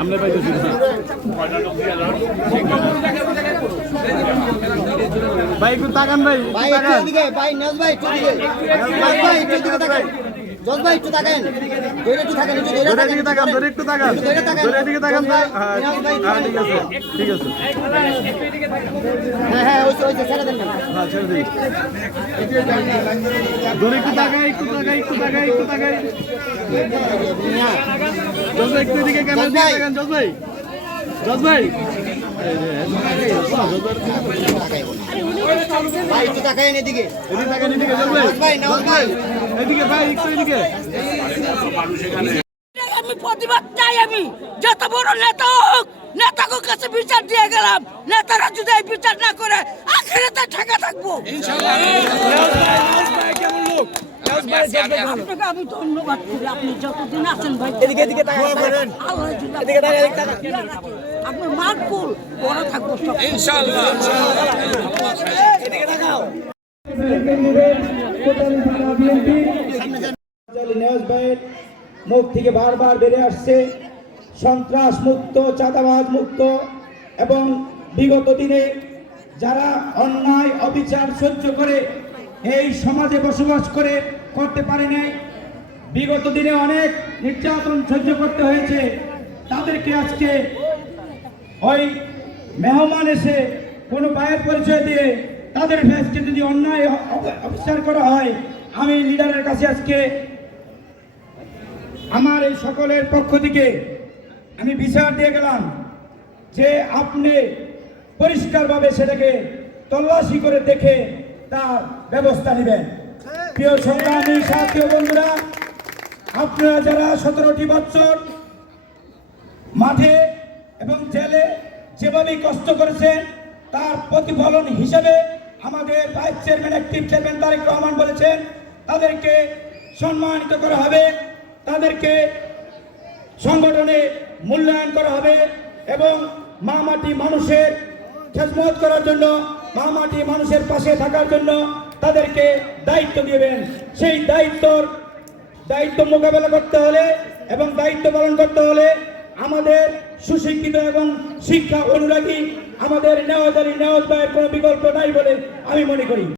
আমরা পাইতেছি না ভাই একটু তাকান ভাই ভাই একটু এদিকে ভাই নাজ ভাই একটু এদিকে ভাই একটু এদিকে তাকান। জজ ভাই একটু তাকান ধরে একটু তাকান একটু ধরে ধরে দিকে তাকান ধরে একটু তাকান একটু তাকান। ধরে দিকে তাকান হ্যাঁ হ্যাঁ ঠিক আছে ঠিক আছে। হ্যাঁ হ্যাঁ ওইসে ওইসে ছেড়ে দেন হ্যাঁ ছেড়ে দিই ধরে একটু তাকাই একটু তাকাই একটু তাকাই একটু তাকাই জজ ভাই একটু এদিকে ক্যামেরা দিকে তাকান জজ ভাই। জজ ভাই। এদিকে এদিকে এদিকে এদিকে এদিকে আমি প্রতিবাদ চাই আমি যত বড় নেতা হোক নেতাকে কাছে বিচার দিয়ে গেলাম নেতারা যদি এই বিচার না করে আখেরাতে ঠেকা থাকব আমি ধন্যবাদ করি আপনি যতদিন আছেন ভাই এদিকে এদিকে আপনার মার ফুল। বড় থাকব মুখ থেকে বারবার বেড়ে আসছে। সন্ত্রাস মুক্ত চাঁদাবাজ মুক্ত এবং বিগত দিনে যারা অন্যায় অবিচার সহ্য করে এই সমাজে বসবাস করে করতে পারে নাই। বিগত দিনে অনেক নির্যাতন সহ্য করতে হয়েছে। তাদেরকে আজকে ওই মেহমান এসে কোনো পায়ের পরিচয় দিয়ে তাদের ফেসকে যদি অন্যায় অবিচার করা হয়, আমি লিডারের কাছে আজকে আমার এই সকলের পক্ষ থেকে আমি বিচার দিয়ে গেলাম যে আপনি পরিষ্কারভাবে সেটাকে তল্লাশি করে দেখে তার ব্যবস্থা নেবেন। প্রিয় সংগ্রামী সাথী বন্ধুরা, আপনারা যারা সতেরোটি বছর মাঠে জেলে যেভাবে কষ্ট করেছেন তার প্রতিফলন হিসেবে আমাদের vice chairman, active chairman Tarek Rahman বলেছেন, তাদেরকে সম্মানিত করা হবে, তাদেরকে সংগঠনে মূল্যায়ন করা হবে এবং মা মাটি মানুষের খেজমত করার জন্য, মা মাটি মানুষের পাশে থাকার জন্য তাদেরকে দায়িত্ব দেবেন। সেই দায়িত্বর দায়িত্ব মোকাবেলা করতে হলে এবং দায়িত্ব পালন করতে হলে আমাদের সুশিক্ষিত এবং শিক্ষা অনুরাগী, আমাদের নেওয়াজারি নেওয়াজ ভাইয়ের কোনো বিকল্প নাই বলে আমি মনে করি।